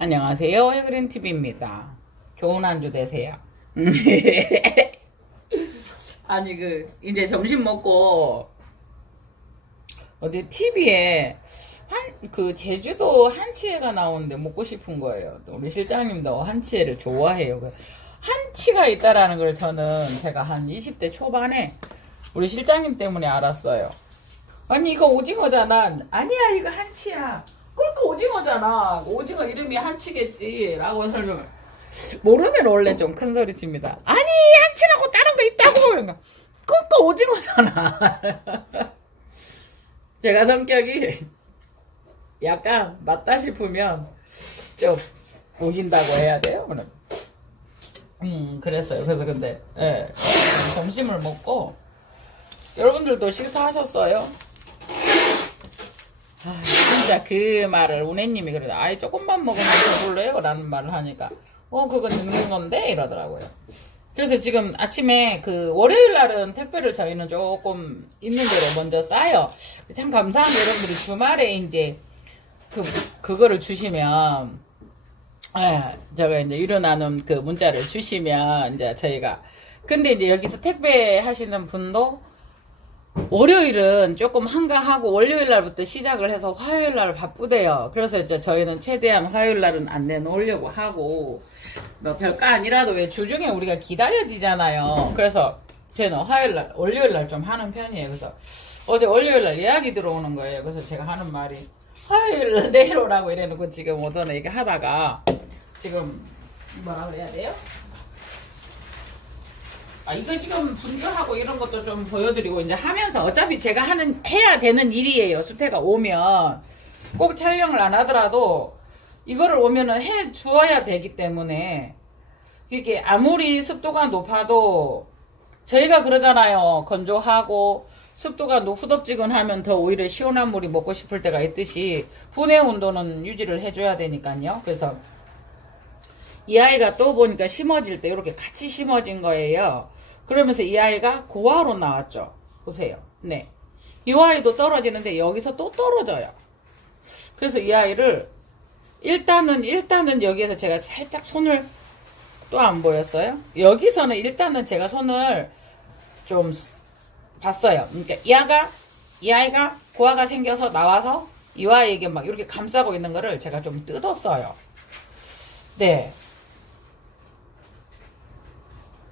안녕하세요. 해그린TV입니다. 좋은 한 주 되세요. 아니, 이제 점심 먹고, 어디 TV에, 제주도 한치회가 나오는데 먹고 싶은 거예요. 우리 실장님도 한치회를 좋아해요. 한치가 있다라는 걸 제가 한 20대 초반에 우리 실장님 때문에 알았어요. 아니, 이거 오징어잖아. 아니야, 이거 한치야. 그러니까 오징어잖아. 오징어 이름이 한치겠지. 라고 설명을. 모르면 원래 좀 큰 소리 칩니다. 아니, 한치라고 다른 거 있다고. 그러니까 오징어잖아. 제가 성격이 약간 맞다 싶으면 좀 우긴다고 해야 돼요. 그랬어요. 그래서 근데, 예. 점심을 먹고, 여러분들도 식사하셨어요? 진짜 그 말을 우네님이 그래도 아이 조금만 먹으면 배불러요 라는 말을 하니까 그건 늦는 건데 이러더라고요. 그래서 지금 아침에 월요일 날은 택배를 저희는 조금 있는 대로 먼저 싸요. 참 감사한 게 여러분들이 주말에 이제 그거를 주시면 제가 이제 일어나는 문자를 주시면 이제 저희가 근데 이제 여기서 택배 하시는 분도 월요일은 조금 한가하고 월요일 날부터 시작을 해서 화요일 날 바쁘대요. 그래서 이제 저희는 최대한 화요일 날은 안 내놓으려고 하고 뭐 별거 아니라도 왜 주중에 우리가 기다려지잖아요. 그래서 저희는 월요일 날 좀 하는 편이에요. 그래서 어제 월요일 날 예약이 들어오는 거예요. 그래서 제가 하는 말이 화요일 날 내일 오라고 이래놓고 지금 오전에 이렇게 하다가 지금 뭐라 그래야 돼요? 이거 지금 분주하고 이런 것도 좀 보여드리고 이제 하면서 어차피 제가 해야 되는 일이에요. 수태가 오면 꼭 촬영을 안 하더라도 이거를 오면은 해 주어야 되기 때문에 이게 아무리 습도가 높아도 저희가 그러잖아요. 건조하고 습도가 후덥지근하면 더 오히려 시원한 물이 먹고 싶을 때가 있듯이 분해 온도는 유지를 해줘야 되니까요. 그래서 이 아이가 또 보니까 심어질 때 이렇게 같이 심어진 거예요. 그러면서 이 아이가 고화로 나왔죠. 보세요. 네. 이 아이도 떨어지는데 여기서 또 떨어져요. 그래서 이 아이를 일단은 여기에서 제가 살짝 손을 또 안 보였어요. 여기서는 일단은 제가 손을 좀 봤어요. 그러니까 이 아이가 고화가 생겨서 나와서 이 아이에게 막 이렇게 감싸고 있는 거를 제가 좀 뜯었어요. 네.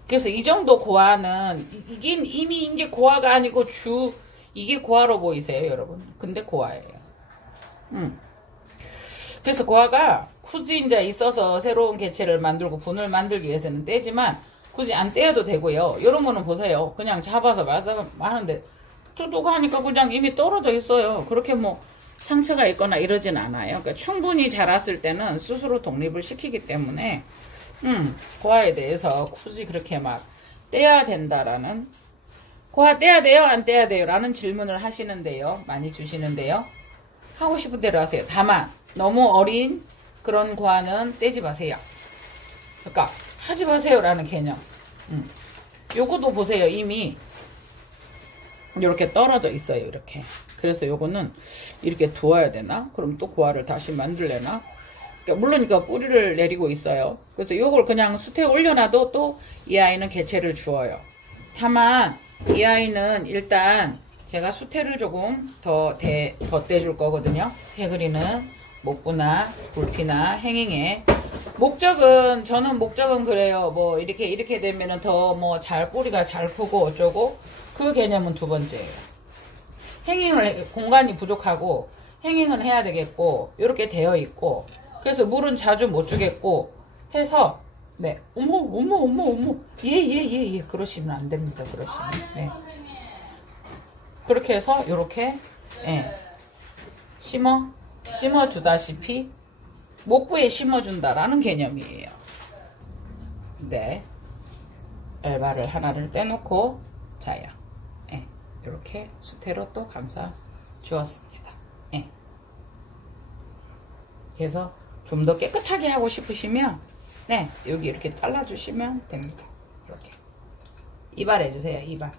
그래서 이 정도 고화는 이게 이미 이제 고화가 아니고 이게 고화로 보이세요, 여러분? 근데 고화예요. 그래서 고화가 굳이 이제 있어서 새로운 개체를 만들고 분을 만들기 위해서는 떼지만 굳이 안 떼어도 되고요. 이런 거는 보세요. 그냥 잡아서 하는데 뚜둑 하니까 그냥 이미 떨어져 있어요. 그렇게 뭐 상처가 있거나 이러진 않아요. 그러니까 충분히 자랐을 때는 스스로 독립을 시키기 때문에 고화에 대해서 굳이 그렇게 막 떼야 된다라는 고화 떼야 돼요? 안 떼야 돼요? 라는 질문을 하시는데요. 많이 주시는데요. 하고 싶은 대로 하세요. 다만 너무 어린 그런 고화는 떼지 마세요. 그러니까 하지 마세요 라는 개념. 요거도 보세요. 이미 이렇게 떨어져 있어요. 이렇게. 그래서 요거는 이렇게 두어야 되나? 그럼 또 고화를 다시 만들려나? 물론 이거 뿌리를 내리고 있어요. 그래서 이걸 그냥 숯에 올려놔도 또 이 아이는 개체를 주어요. 다만 이 아이는 일단 제가 수태를 조금 더 떼줄 거거든요. 해그리는 목부나 불피나 행잉에 저는 목적은 그래요. 뭐 이렇게 되면은 더 뭐 뿌리가 잘 크고 어쩌고 그 개념은 두 번째예요. 행잉을 공간이 부족하고 행잉은 해야 되겠고 이렇게 되어 있고 그래서 물은 자주 못 주겠고 해서 네 어머 예 그러시면 안 됩니다. 그러시면 네 그렇게 해서 이렇게 심어 주다시피 목부에 심어 준다라는 개념이에요. 네 알바를 하나를 떼놓고 자요. 이렇게 수태로 또 감싸 주었습니다. 그래서 좀 더 깨끗하게 하고 싶으시면 여기 이렇게 잘라주시면 됩니다. 이렇게 이발해 주세요. 이발.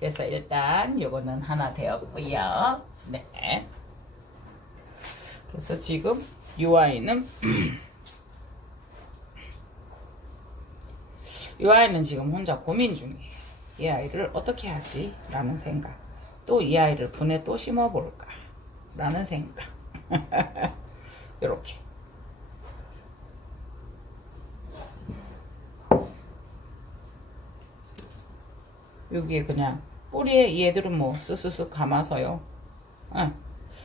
그래서 일단 요거는 하나 되었고요. 네. 그래서 지금 이 아이는 이 아이는 지금 혼자 고민 중이에요. 이 아이를 어떻게 하지? 라는 생각. 또 이 아이를 분에 또 심어볼까? 라는 생각. 이렇게. 여기에 그냥 뿌리에 얘들은 뭐 쓱쓱쓱 감아서요.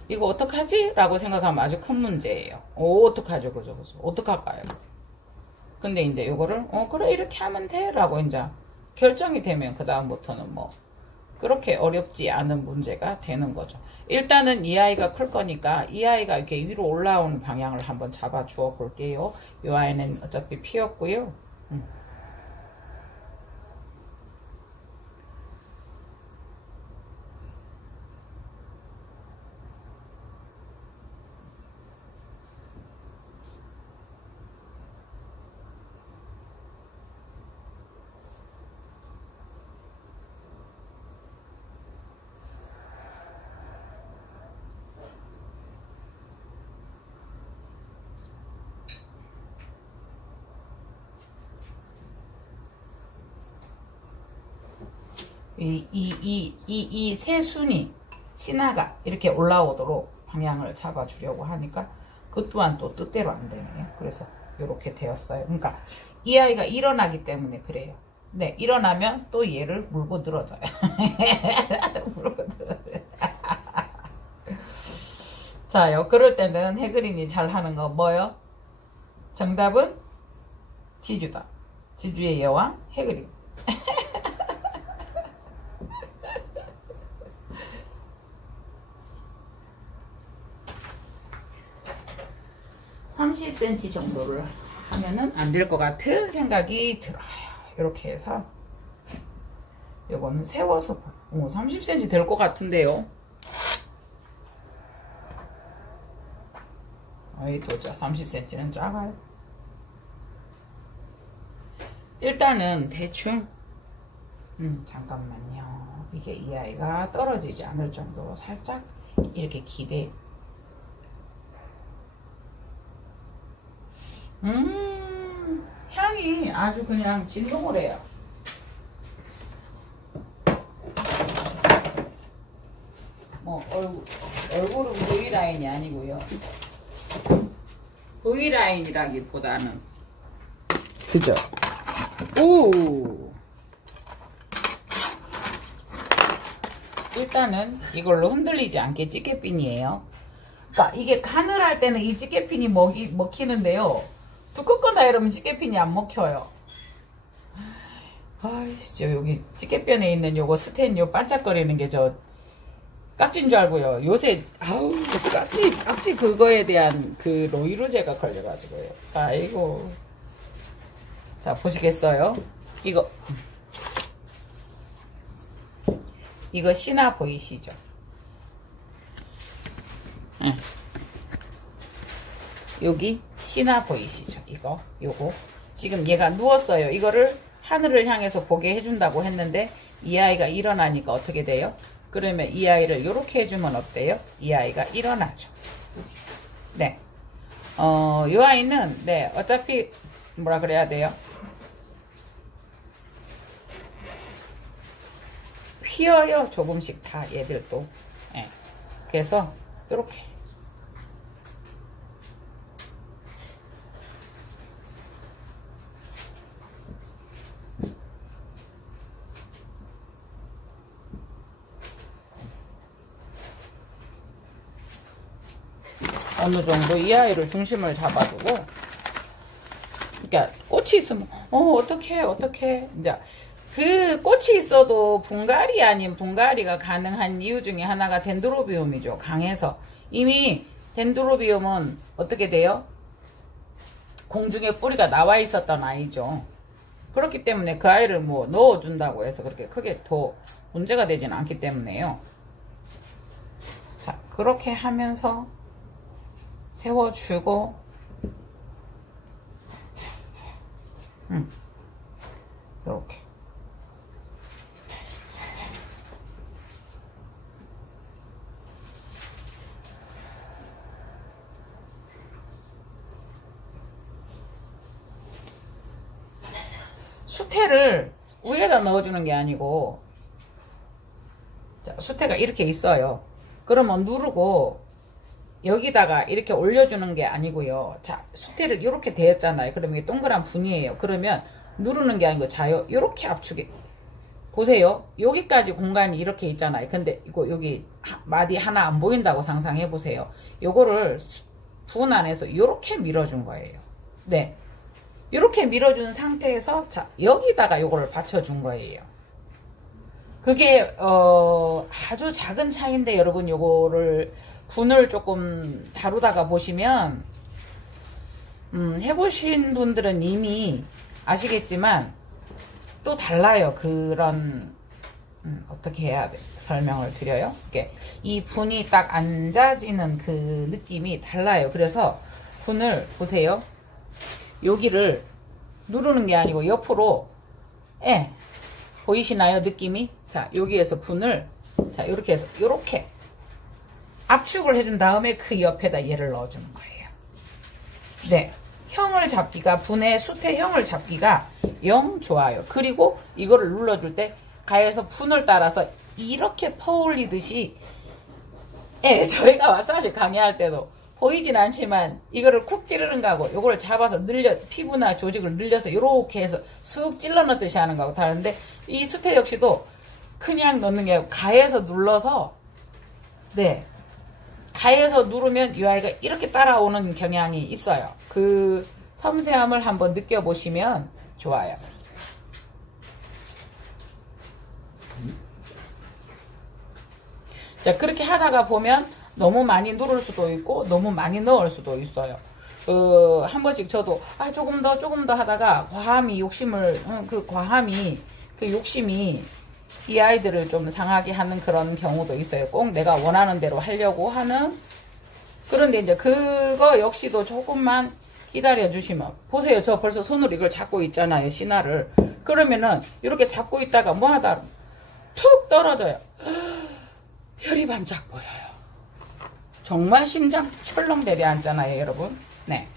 이거 어떡하지? 라고 생각하면 아주 큰 문제예요. 어떡하죠? 그죠? 어떡할까요? 근데 이제 요거를 그래 이렇게 하면 돼 라고 이제 결정이 되면 그 다음부터는 뭐 그렇게 어렵지 않은 문제가 되는 거죠. 일단은 이 아이가 클 거니까 이 아이가 이렇게 위로 올라오는 방향을 한번 잡아 주어 볼게요. 이 아이는 어차피 피었고요. 이 세 순이 신화가 이렇게 올라오도록 방향을 잡아주려고 하니까 그 또한 또 뜻대로 안 되네요. 그래서 이렇게 되었어요. 그러니까 이 아이가 일어나기 때문에 그래요. 네, 일어나면 또 얘를 물고 늘어져요. 물고 늘어져요. 자요, 그럴 때는 해그린이 잘 하는 거 뭐요? 정답은 지주다. 지주의 여왕 해그린. 30cm 정도를 하면은 안 될 것 같은 생각이 들어요. 이렇게 해서 요거는 세워서 30cm 될 것 같은데요. 어이 도자 30cm는 작아요. 일단은 대충 잠깐만요. 이게 이 아이가 떨어지지 않을 정도로 살짝 이렇게 기대. 향이 아주 그냥 진동을 해요. 뭐 얼굴은 V라인이 아니고요. V라인이라기보다는 그죠? 오! 일단은 이걸로 흔들리지 않게 찌개핀이에요. 그러니까 이게 간을 할 때는 이 찌개핀이 먹히는데요. 두껍거나 이러면 찌개핀이 안 먹혀요. 아이씨, 여기 찌개편에 있는 요거 스텐 요 반짝거리는 게 저 깍지인 줄 알고요. 요새 아우 깍지 그거에 대한 그 로이로제가 걸려가지고요. 아이고. 자, 보시겠어요? 이거 신화 보이시죠? 여기 신화 보이시죠? 요거 지금 얘가 누웠어요. 이거를 하늘을 향해서 보게 해준다고 했는데 이 아이가 일어나니까 어떻게 돼요? 그러면 이 아이를 이렇게 해주면 어때요? 이 아이가 일어나죠. 네, 이 아이는 네 어차피 뭐라 그래야 돼요? 휘어요. 조금씩 다 얘들도. 네. 그래서 이렇게 어느 정도 이 아이를 중심을 잡아주고, 그러니까 꽃이 있으면 어떡해 이제 그 꽃이 있어도 분갈이 아닌 분갈이가 가능한 이유 중에 하나가 덴드로비움이죠. 강해서 이미 덴드로비움은 어떻게 돼요? 공중에 뿌리가 나와 있었던 아이죠. 그렇기 때문에 그 아이를 뭐 넣어준다고 해서 그렇게 크게 더 문제가 되지는 않기 때문에요. 자, 그렇게 하면서 세워주고, 이렇게. 수태를 위에다 넣어주는 게 아니고, 자, 수태가 이렇게 있어요. 그러면 누르고 여기다가 이렇게 올려주는 게 아니고요. 자, 수태를 이렇게 대었잖아요. 그러면 이게 동그란 분이에요. 그러면 누르는 게 아니고 자요. 이렇게 압축해. 보세요. 여기까지 공간이 이렇게 있잖아요. 근데 이거 여기 마디 하나 안 보인다고 상상해 보세요. 요거를 분 안에서 이렇게 밀어준 거예요. 네. 이렇게 밀어준 상태에서 자, 여기다가 요거를 받쳐준 거예요. 그게 아주 작은 차이인데 여러분 요거를 분을 조금 다루다가 보시면 해보신 분들은 이미 아시겠지만 또 달라요. 그런 어떻게 해야 돼? 설명을 드려요. 이렇게 이 분이 딱 앉아지는 그 느낌이 달라요. 그래서 분을 보세요. 여기를 누르는 게 아니고 옆으로 보이시나요? 느낌이? 자, 여기에서 분을 자, 이렇게 해서 이렇게 압축을 해준 다음에 그 옆에다 얘를 넣어주는 거예요. 네. 형을 잡기가, 분의 수태형을 잡기가 영 좋아요. 그리고 이거를 눌러줄 때 가에서 분을 따라서 이렇게 퍼올리듯이 저희가 마사지 강의할 때도 보이진 않지만 이거를 쿡 찌르는 거하고 요거를 잡아서 늘려 피부나 조직을 늘려서 이렇게 해서 쑥 찔러 넣듯이 하는 거하고 다른데 이 수태 역시도 그냥 넣는 게 아니고 가에서 눌러서 가에서 누르면 이 아이가 이렇게 따라오는 경향이 있어요. 그 섬세함을 한번 느껴보시면 좋아요. 자, 그렇게 하다가 보면 너무 많이 누를 수도 있고 너무 많이 넣을 수도 있어요. 한 번씩 저도 조금 더 하다가 과함이 그 욕심이 이 아이들을 좀 상하게 하는 그런 경우도 있어요. 꼭 내가 원하는 대로 하려고 하는. 그런데 이제 그거 역시도 조금만 기다려 주시면 보세요. 저 벌써 손으로 이걸 잡고 있잖아요. 신화를. 그러면은 이렇게 잡고 있다가 뭐 하다 툭 떨어져요. 별이 반짝 보여요. 정말 심장 철렁 내려앉잖아요, 여러분. 네.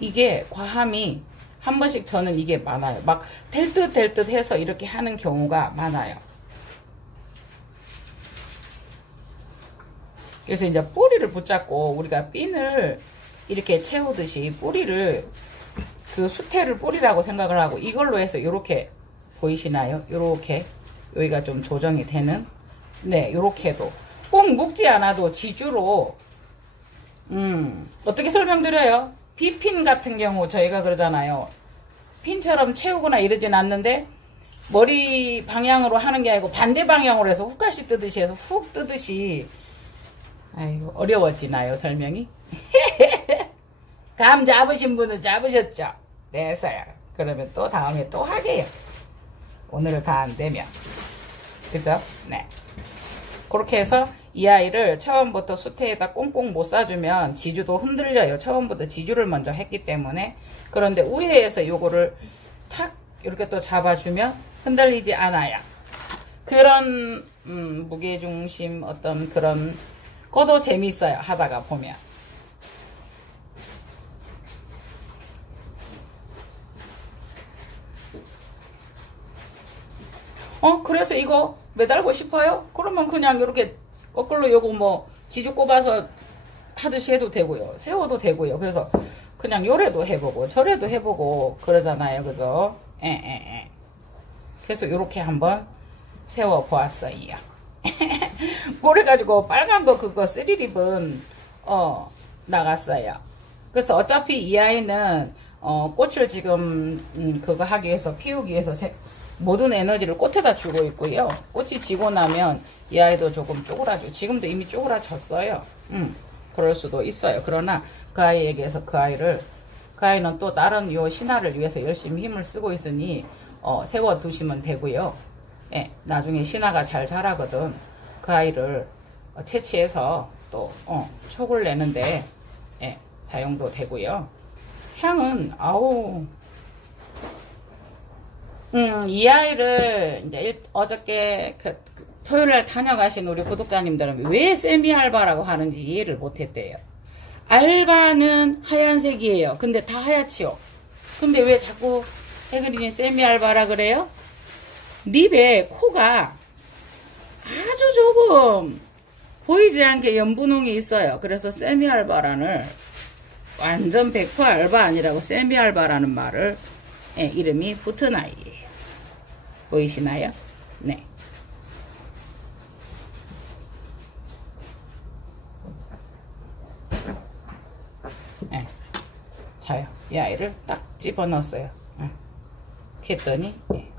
이게 과함이 한 번씩 저는 이게 많아요. 막 될 듯 해서 이렇게 하는 경우가 많아요. 그래서 이제 뿌리를 붙잡고 우리가 핀을 이렇게 채우듯이 뿌리를 그 수태를 뿌리라고 생각을 하고 이걸로 해서 이렇게 보이시나요? 이렇게 여기가 좀 조정이 되는 이렇게도 꼭 묶지 않아도 지주로 어떻게 설명드려요? 비핀 같은 경우 저희가 그러잖아요. 핀처럼 채우거나 이러진 않는데 머리 방향으로 하는 게 아니고 반대 방향으로 해서 훅가시 뜨듯이 해서 훅 뜨듯이 아이고 어려워지나요 설명이? 감 잡으신 분은 잡으셨죠? 됐어요. 그러면 또 다음에 또 하게요. 오늘은 다 안 되면 그죠? 네. 그렇게 해서 이 아이를 처음부터 수태에다 꽁꽁 못 싸주면 지주도 흔들려요. 처음부터 지주를 먼저 했기 때문에. 그런데 우회에서 요거를 탁 이렇게 또 잡아주면 흔들리지 않아요. 그런 무게중심 어떤 그런 것도 재밌어요. 하다가 보면. 그래서 이거 매달고 싶어요? 그러면 그냥 이렇게 거꾸로 요거 뭐 지주 꼽아서 하듯이 해도 되고요. 세워도 되고요. 그래서 그냥 요래도 해보고 저래도 해보고 그러잖아요. 그죠? 그래서 요렇게 한번 세워 보았어요. 그래가지고 빨간 거 그거 3립은 나갔어요. 그래서 어차피 이 아이는 꽃을 지금 그거 하기 위해서 피우기 위해서 모든 에너지를 꽃에다 주고 있고요. 꽃이 지고 나면 이 아이도 조금 쪼그라져. 지금도 이미 쪼그라졌어요. 그럴 수도 있어요. 그러나 그 아이에게서 그 아이는 또 다른 요 신화를 위해서 열심히 힘을 쓰고 있으니 세워 두시면 되고요. 나중에 신화가 잘 자라거든. 그 아이를 채취해서 또 촉을 내는데 사용도 되고요. 향은 이 아이를 이제 어저께 토요일날 다녀가신 우리 구독자님들은 왜 세미 알바라고 하는지 이해를 못했대요. 알바는 하얀색이에요. 근데 다 하얗지요. 근데 왜 자꾸 해그린이 세미 알바라 그래요? 립에 코가 아주 조금 보이지 않게 연분홍이 있어요. 그래서 세미 알바란을 완전 100% 알바 아니라고 세미 알바라는 말을 이름이 붙은 아이예요. 보이시나요? 네. 네. 자요. 이 아이를 딱 집어넣었어요. 했더니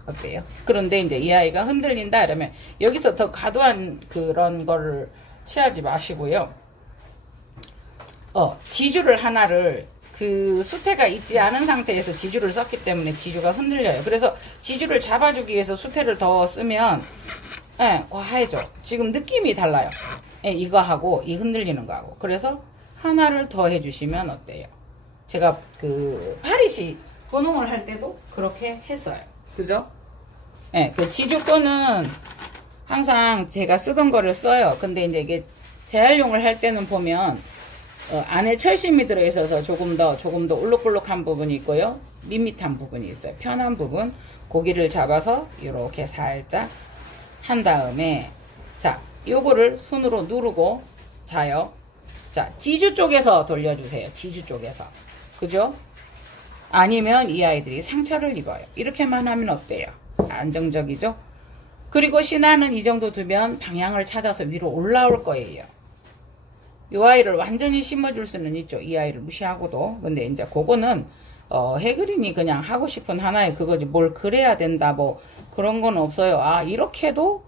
어때요? 그런데 이제 이 아이가 흔들린다 이러면 여기서 더 과도한 그런 거를 취하지 마시고요. 지주를 하나를 그 수태가 있지 않은 상태에서 지주를 썼기 때문에 지주가 흔들려요. 그래서 지주를 잡아주기 위해서 수태를 더 쓰면 과해져. 지금 느낌이 달라요. 이거하고 이 흔들리는 거하고. 그래서 하나를 더 해주시면 어때요? 제가 그 파리시 분홍을 할 때도 그렇게 했어요. 그죠? 그 지주 거는 항상 제가 쓰던 거를 써요. 근데 이제 이게 재활용을 할 때는 보면 안에 철심이 들어있어서 조금 더 울룩불룩한 부분이 있고요. 밋밋한 부분이 있어요. 편한 부분 고기를 잡아서 이렇게 살짝 한 다음에 자 요거를 손으로 누르고 자요. 자 지주 쪽에서 돌려주세요. 지주 쪽에서. 그죠? 아니면 이 아이들이 상처를 입어요. 이렇게만 하면 어때요? 안정적이죠? 그리고 신화는 이 정도 두면 방향을 찾아서 위로 올라올 거예요. 이 아이를 완전히 심어줄 수는 있죠. 이 아이를 무시하고도. 근데 이제 그거는 해그린이 그냥 하고 싶은 하나의 그거지. 뭘 그래야 된다 뭐 그런 건 없어요. 아 이렇게도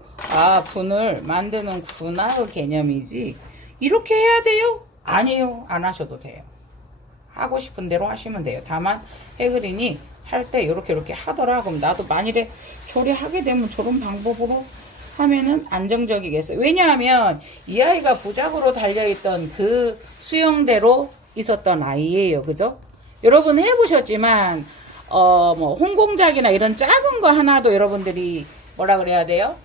분을 만드는구나 그 개념이지. 이렇게 해야 돼요? 아니에요. 안 하셔도 돼요. 하고 싶은 대로 하시면 돼요. 다만 해그린이 할 때 이렇게 하더라. 그럼 나도 만일에 조리하게 되면 저런 방법으로 하면은 안정적이겠어요. 왜냐하면 이 아이가 부작으로 달려있던 그 수영대로 있었던 아이예요. 그죠? 여러분 해보셨지만 뭐 홍공작이나 이런 작은 거 하나도 여러분들이 뭐라 그래야 돼요?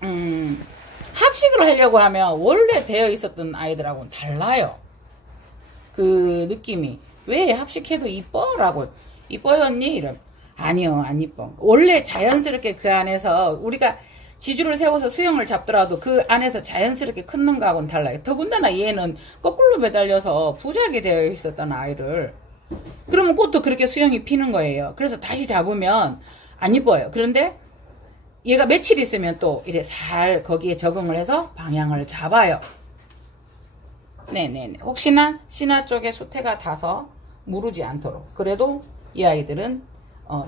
합식을 하려고 하면 원래 되어 있었던 아이들하고는 달라요. 그 느낌이. 왜 합식해도 이뻐? 라고. 이뻐요 언니? 이러면 아니요 안 이뻐. 원래 자연스럽게 그 안에서 우리가 지주를 세워서 수영을 잡더라도 그 안에서 자연스럽게 큰 거하고는 달라요. 더군다나 얘는 거꾸로 매달려서 부작이 되어 있었던 아이를 그러면 꽃도 그렇게 수영이 피는 거예요. 그래서 다시 잡으면 안 이뻐요. 그런데 얘가 며칠 있으면 또 이래 살 거기에 적응을 해서 방향을 잡아요. 네네네. 혹시나 신화 쪽에 수태가 닿아서 무르지 않도록. 그래도 이 아이들은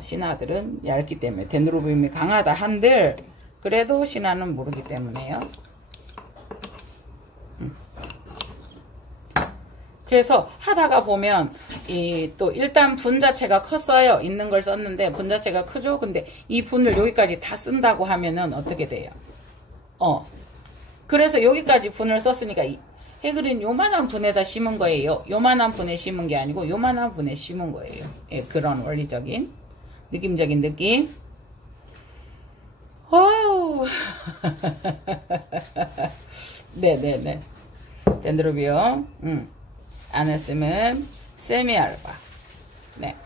신화들은 얇기 때문에 데누르뵼이 강하다 한들 그래도 신화는 무르기 때문에요. 그래서 하다가 보면 또 일단 분 자체가 컸어요. 있는 걸 썼는데 분 자체가 크죠. 근데 이 분을 여기까지 다 쓴다고 하면은 어떻게 돼요? 그래서 여기까지 분을 썼으니까 해그린 요만한 분에다 심은 거예요. 요만한 분에 심은 게 아니고 요만한 분에 심은 거예요. 예, 그런 원리적인 느낌적인 느낌. 와우. 네네네. 덴드로비움. 안 했으면 세미 알바. 네.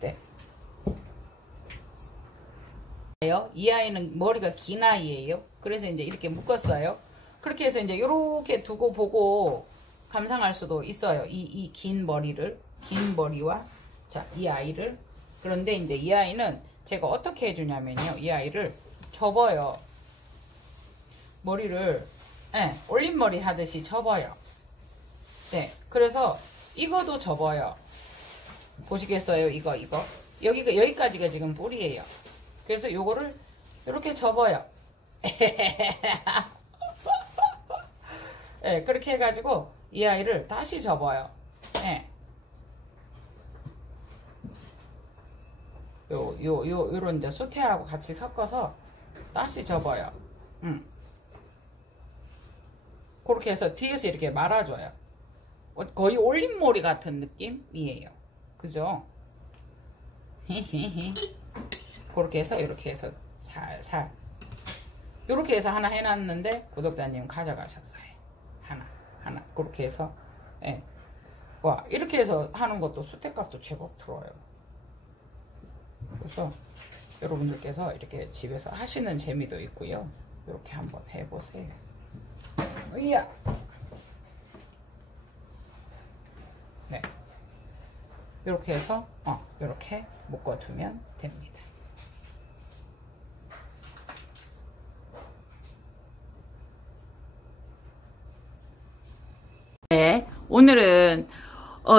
네. 이 아이는 머리가 긴 아이예요. 그래서 이제 이렇게 묶었어요. 그렇게 해서 이제 이렇게 두고 보고 감상할 수도 있어요. 이 긴 머리를, 긴 머리와 자, 이 아이를. 그런데 이제 이 아이는 제가 어떻게 해주냐면요. 이 아이를 접어요. 머리를 올림머리 하듯이 접어요. 네. 그래서 이거도 접어요. 보시겠어요? 이거. 여기까지가 지금 뿌리예요. 그래서 요거를 이렇게 접어요. 네, 그렇게 해가지고 이 아이를 다시 접어요. 네. 요런 이제 수태하고 같이 섞어서 다시 접어요. 그렇게 해서 뒤에서 이렇게 말아줘요. 거의 올림머리 같은 느낌이에요. 그죠? 그렇게 해서 이렇게 해서 살살 이렇게 해서 하나 해놨는데 구독자님 가져가셨어요. 하나 그렇게 해서 예. 와 이렇게 해서 하는 것도 수태값도 제법 들어요. 그래서 여러분들께서 이렇게 집에서 하시는 재미도 있고요. 이렇게 한번 해보세요. 이야. 네. 이렇게 해서 이렇게 묶어두면 됩니다. 네, 오늘은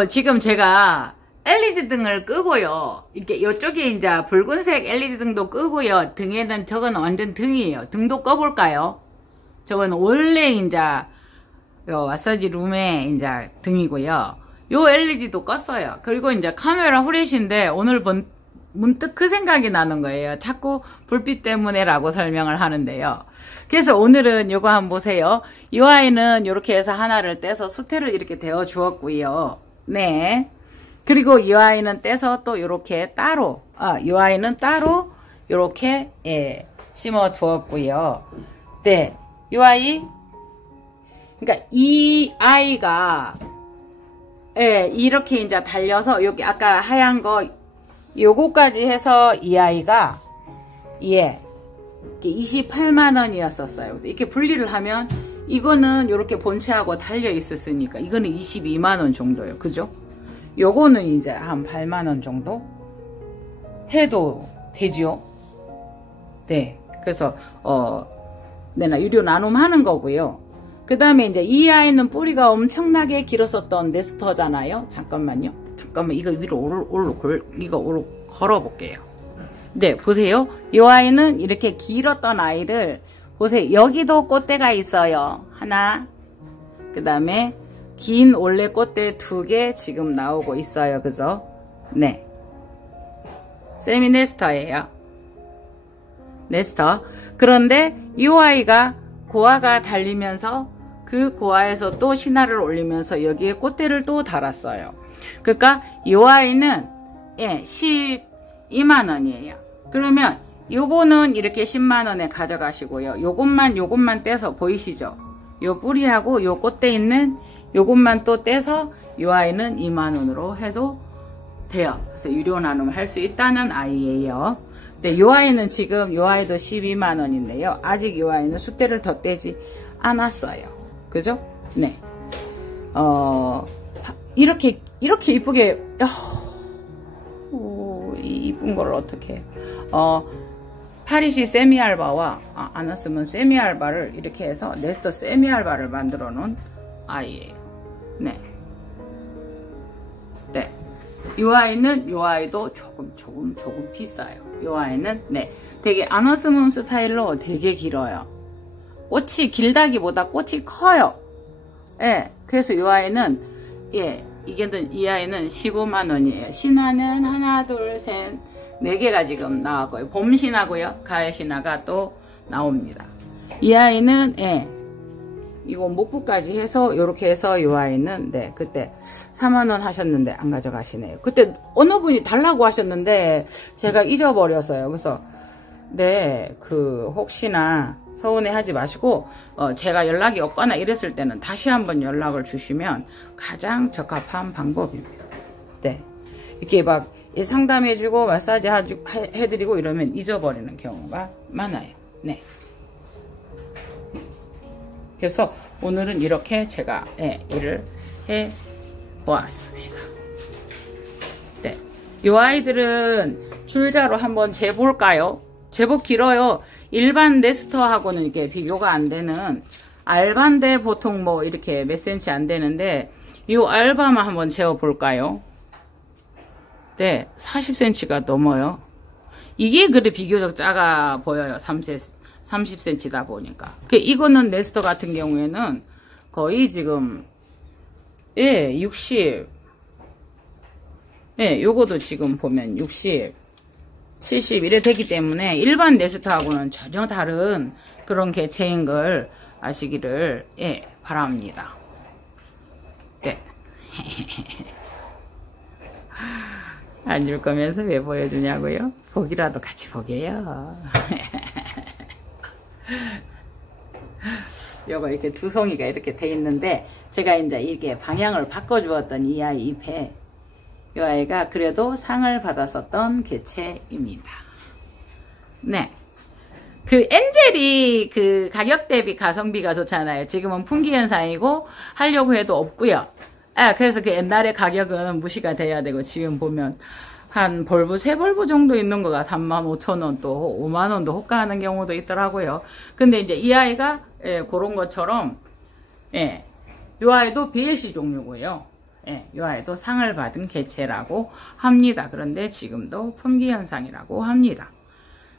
지금 제가 LED 등을 끄고요. 이렇게 이쪽에 이제 붉은색 LED 등도 끄고요. 등에는 저건 완전 등이에요. 등도 꺼볼까요? 저건 원래 이제 마사지 룸의 이제 등이고요. 요 LED도 껐어요. 그리고 이제 카메라 후레쉬인데 오늘 문득 그 생각이 나는 거예요. 자꾸 불빛 때문에라고 설명을 하는데요. 그래서 오늘은 요거 한번 보세요. 이 아이는 이렇게 해서 하나를 떼서 수태를 이렇게 데워 주었고요. 네. 그리고 이 아이는 떼서 또 이렇게 따로, 이 아이는 따로 이렇게 심어 두었고요. 네. 이 아이, 그러니까 이 아이가 이렇게 이제 달려서 여기 아까 하얀 거 요거까지 해서 이 아이가 28만 원이었었어요. 이렇게 분리를 하면 이거는 이렇게 본체하고 달려 있었으니까 이거는 22만 원 정도예요. 그죠? 요거는 이제 한 8만 원 정도 해도 되죠. 네. 그래서 내가 유료 나눔하는 거고요. 그 다음에 이제 이 아이는 뿌리가 엄청나게 길었었던 네스터잖아요. 잠깐만요. 잠깐만 이거 위로 이거 걸어 볼게요. 네, 보세요. 이 아이는 이렇게 길었던 아이를 보세요. 여기도 꽃대가 있어요. 하나. 그 다음에 긴 올레 꽃대 2개 지금 나오고 있어요. 그죠? 네. 세미 네스터예요. 네스터. 그런데 이 아이가 고아가 달리면서 그 고아에서 또 신화를 올리면서 여기에 꽃대를 또 달았어요. 그러니까 이 아이는 12만 원이에요. 그러면 요거는 이렇게 10만 원에 가져가시고요. 요것만 떼서 보이시죠? 요 뿌리하고 요 꽃대 있는 요것만 또 떼서 이 아이는 2만 원으로 해도 돼요. 그래서 유료 나눔을 할 수 있다는 아이예요. 네, 요 아이는 지금 요 아이도 12만 원인데요. 아직 요 아이는 수태를 더 떼지 않았어요. 그죠? 네. 이렇게 이쁘게 이쁜 걸 어떻게 파리시 세미알바와 안 왔으면 세미알바를 이렇게 해서 네스터 세미알바를 만들어 놓은 아이예요. 네. 네. 요 아이도 조금 비싸요. 요 아이는 네. 되게 안 왔으면 스타일로 되게 길어요. 꽃이 길다기보다 꽃이 커요. 예. 그래서 요 아이는 이 아이는 15만 원이에요. 신화는 하나, 둘, 셋, 4개가 지금 나왔고요. 봄 신화고요. 가을 신화가 또 나옵니다. 이 아이는 이거 목부까지 해서 요렇게 해서 이 아이는 네 그때 4만 원 하셨는데 안 가져가시네요. 그때 어느 분이 달라고 하셨는데 제가 잊어버렸어요. 그래서 네 그 혹시나 서운해하지 마시고 제가 연락이 없거나 이랬을 때는 다시 한번 연락을 주시면 가장 적합한 방법입니다. 네 이렇게 막 상담해주고 마사지 해드리고 이러면 잊어버리는 경우가 많아요. 네. 그래서 오늘은 이렇게 제가 일을 해 보았습니다. 네. 이 아이들은 줄자로 한번 재볼까요? 제법 길어요. 일반 네스터하고는 이렇게 비교가 안 되는 알바인데 보통 뭐 이렇게 몇 센치 안 되는데 이 알바만 한번 재어볼까요? 네, 40cm가 넘어요. 이게 그래 비교적 작아 보여요. 30cm다 보니까. 이거는 네스터 같은 경우에는 거의 지금 60 요거도 지금 보면 60 70 이래 되기 때문에 일반 네스터하고는 전혀 다른 그런 개체인 걸 아시기를 바랍니다. 네. 안 줄 거면서 왜 보여주냐고요? 보기라도 같이 보게요. 요거 이렇게 두 송이가 이렇게 돼 있는데, 제가 이제 이게 방향을 바꿔주었던 이 아이 잎에, 이 아이가 그래도 상을 받았었던 개체입니다. 네. 그 엔젤이 그 가격 대비 가성비가 좋잖아요. 지금은 품귀 현상이고 하려고 해도 없고요. 그래서 그 옛날에 가격은 무시가 돼야 되고, 지금 보면 한 벌브, 세 벌브 정도 있는 거가 35,000원 또 5만원도 호가하는 경우도 있더라고요. 근데 이제 이 아이가, 그런 것처럼, 이 아이도 BLC 종류고요. 이 아이도 상을 받은 개체라고 합니다. 그런데 지금도 품귀 현상이라고 합니다.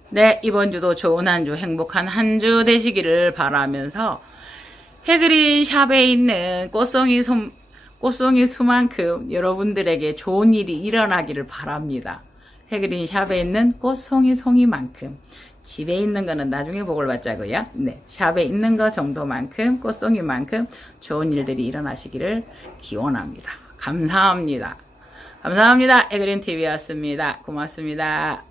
네, 이번 주도 좋은 한 주, 행복한 한 주 되시기를 바라면서, 해그린 샵에 있는 꽃송이 수만큼 여러분들에게 좋은 일이 일어나기를 바랍니다. 해그린 샵에 있는 꽃송이 송이만큼, 집에 있는 거는 나중에 복을 받자고요. 네, 샵에 있는 거 정도만큼, 꽃송이만큼 좋은 일들이 일어나시기를 기원합니다. 감사합니다. 감사합니다. 해그린 TV였습니다. 고맙습니다.